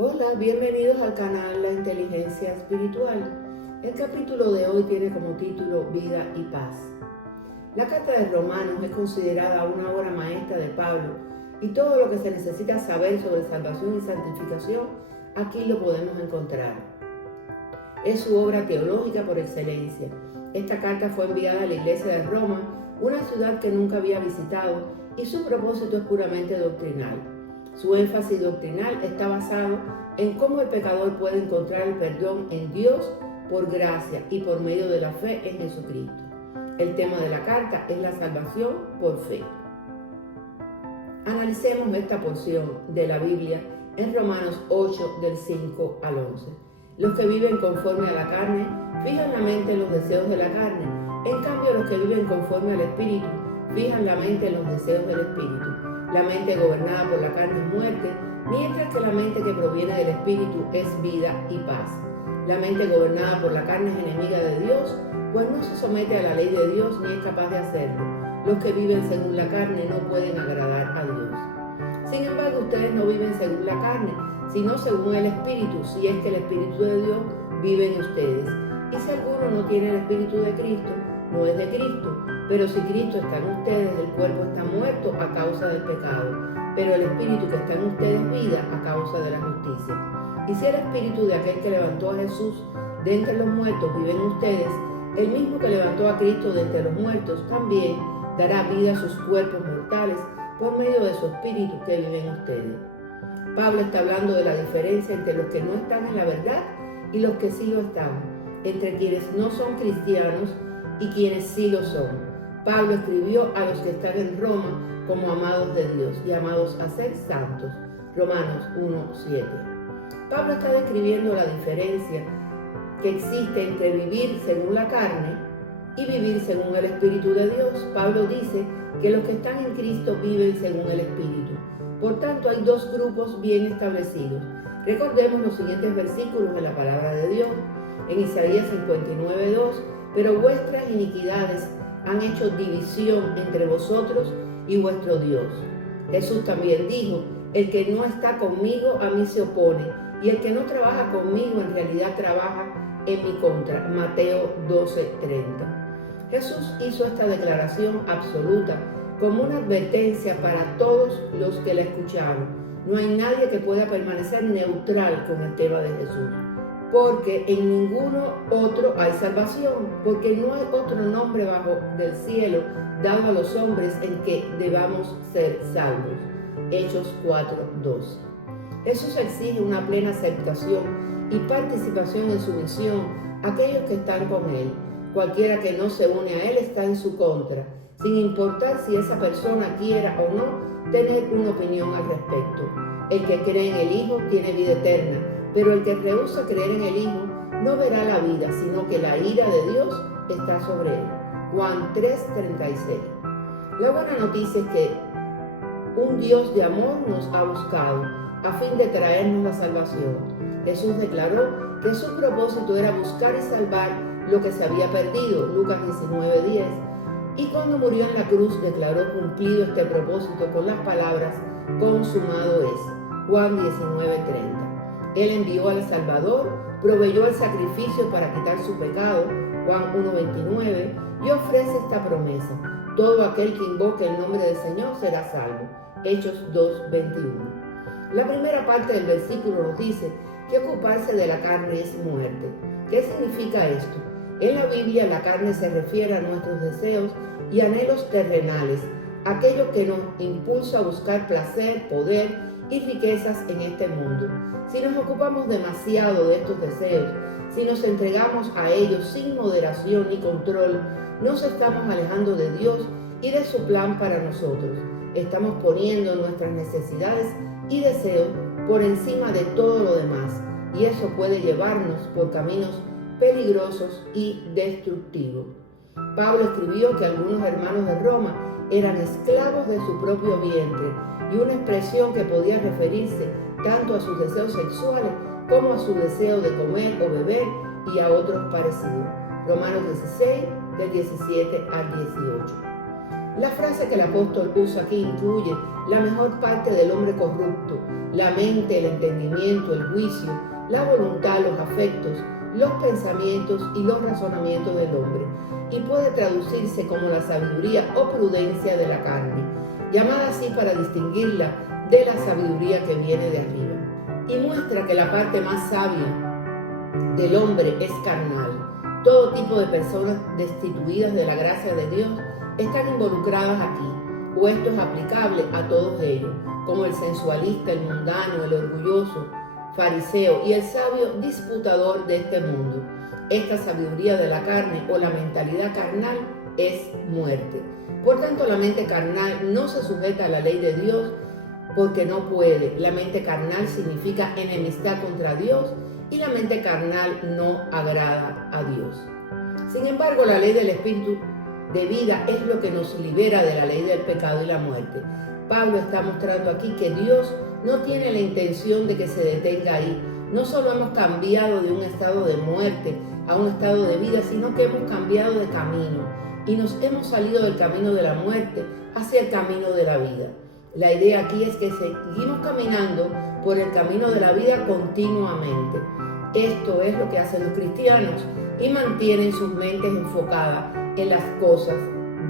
Hola, bienvenidos al canal La Inteligencia Espiritual. El capítulo de hoy tiene como título Vida y Paz. La carta de Romanos es considerada una obra maestra de Pablo y todo lo que se necesita saber sobre salvación y santificación aquí lo podemos encontrar. Es su obra teológica por excelencia. Esta carta fue enviada a la iglesia de Roma, una ciudad que nunca había visitado, y su propósito es puramente doctrinal. Su énfasis doctrinal está basado en cómo el pecador puede encontrar el perdón en Dios por gracia y por medio de la fe en Jesucristo. El tema de la carta es la salvación por fe. Analicemos esta porción de la Biblia en Romanos 8, del 5 al 11. Los que viven conforme a la carne fijan la mente en los deseos de la carne. En cambio, los que viven conforme al Espíritu fijan la mente en los deseos del Espíritu. La mente gobernada por la carne es muerte, mientras que la mente que proviene del Espíritu es vida y paz. La mente gobernada por la carne es enemiga de Dios, pues no se somete a la ley de Dios ni es capaz de hacerlo. Los que viven según la carne no pueden agradar a Dios. Sin embargo, ustedes no viven según la carne, sino según el Espíritu, si es que el Espíritu de Dios vive en ustedes. Y si alguno no tiene el Espíritu de Cristo, no es de Cristo. Pero si Cristo está en ustedes, el cuerpo está muerto a causa del pecado, pero el Espíritu que está en ustedes vida a causa de la justicia. Y si el Espíritu de aquel que levantó a Jesús de entre los muertos vive en ustedes, el mismo que levantó a Cristo de entre los muertos también dará vida a sus cuerpos mortales por medio de su Espíritu que vive en ustedes. Pablo está hablando de la diferencia entre los que no están en la verdad y los que sí lo están, entre quienes no son cristianos y quienes sí lo son. Pablo escribió a los que están en Roma como amados de Dios, llamados a ser santos. Romanos 1:7. Pablo está describiendo la diferencia que existe entre vivir según la carne y vivir según el Espíritu de Dios. Pablo dice que los que están en Cristo viven según el Espíritu. Por tanto, hay dos grupos bien establecidos. Recordemos los siguientes versículos de la palabra de Dios. En Isaías 59:2, pero vuestras iniquidades han hecho división entre vosotros y vuestro Dios. Jesús también dijo, el que no está conmigo a mí se opone, y el que no trabaja conmigo en realidad trabaja en mi contra. Mateo 12:30. Jesús hizo esta declaración absoluta como una advertencia para todos los que la escucharon. No hay nadie que pueda permanecer neutral con el tema de Jesús, porque en ninguno otro hay salvación, porque no hay otro nombre bajo del cielo dado a los hombres en que debamos ser salvos. Hechos 4:12. Jesús exige una plena aceptación y participación en su misión a aquellos que están con Él. Cualquiera que no se une a Él está en su contra, sin importar si esa persona quiera o no tener una opinión al respecto. El que cree en el Hijo tiene vida eterna, pero el que rehúsa creer en el Hijo no verá la vida, sino que la ira de Dios está sobre él. Juan 3:36. La buena noticia es que un Dios de amor nos ha buscado a fin de traernos la salvación. Jesús declaró que su propósito era buscar y salvar lo que se había perdido, Lucas 19:10. Y cuando murió en la cruz declaró cumplido este propósito con las palabras consumado es, Juan 19:30. Él envió al Salvador, proveyó el sacrificio para quitar su pecado, Juan 1:29, y ofrece esta promesa: todo aquel que invoque el nombre del Señor será salvo, Hechos 2:21. La primera parte del versículo nos dice que ocuparse de la carne es muerte. ¿Qué significa esto? En la Biblia la carne se refiere a nuestros deseos y anhelos terrenales, aquello que nos impulsa a buscar placer, poder y riquezas en este mundo. Si nos ocupamos demasiado de estos deseos, si nos entregamos a ellos sin moderación ni control, nos estamos alejando de Dios y de su plan para nosotros. Estamos poniendo nuestras necesidades y deseos por encima de todo lo demás, y eso puede llevarnos por caminos peligrosos y destructivos. Pablo escribió que algunos hermanos de Roma eran esclavos de su propio vientre, y una expresión que podía referirse tanto a sus deseos sexuales como a su deseo de comer o beber y a otros parecidos. Romanos 16, del 17 al 18. La frase que el apóstol usa aquí incluye la mejor parte del hombre corrupto, la mente, el entendimiento, el juicio, la voluntad, los afectos, los pensamientos y los razonamientos del hombre, y puede traducirse como la sabiduría o prudencia de la carne, llamada así para distinguirla de la sabiduría que viene de arriba. Y muestra que la parte más sabia del hombre es carnal. Todo tipo de personas destituidas de la gracia de Dios están involucradas aquí, o esto es aplicable a todos ellos, como el sensualista, el mundano, el orgulloso, fariseo y el sabio disputador de este mundo. Esta sabiduría de la carne o la mentalidad carnal es muerte. Por tanto, la mente carnal no se sujeta a la ley de Dios porque no puede. La mente carnal significa enemistad contra Dios y la mente carnal no agrada a Dios. Sin embargo, la ley del Espíritu de vida es lo que nos libera de la ley del pecado y la muerte. Pablo está mostrando aquí que Dios no tiene la intención de que se detenga ahí. No solo hemos cambiado de un estado de muerte a un estado de vida, sino que hemos cambiado de camino y nos hemos salido del camino de la muerte hacia el camino de la vida. La idea aquí es que seguimos caminando por el camino de la vida continuamente. Esto es lo que hacen los cristianos y mantienen sus mentes enfocadas en las cosas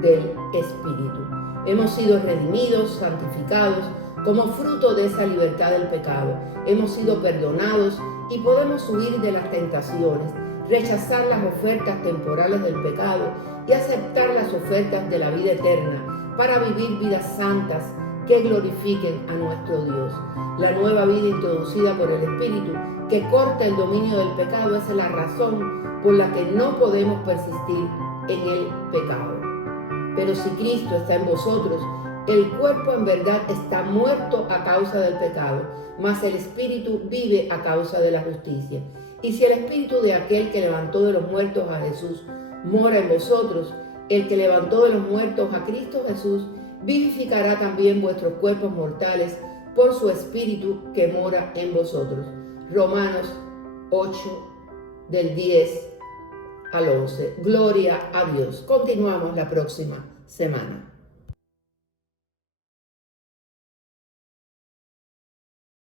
del Espíritu. Hemos sido redimidos, santificados, como fruto de esa libertad del pecado. Hemos sido perdonados y podemos huir de las tentaciones, rechazar las ofertas temporales del pecado y aceptar las ofertas de la vida eterna para vivir vidas santas que glorifiquen a nuestro Dios. La nueva vida introducida por el Espíritu que corta el dominio del pecado es la razón por la que no podemos persistir en el pecado. Pero si Cristo está en vosotros, el cuerpo en verdad está muerto a causa del pecado, mas el Espíritu vive a causa de la justicia. Y si el Espíritu de aquel que levantó de los muertos a Jesús mora en vosotros, el que levantó de los muertos a Cristo Jesús vivificará también vuestros cuerpos mortales por su Espíritu que mora en vosotros. Romanos 8, del 10 al 11. Gloria a Dios. Continuamos la próxima semana.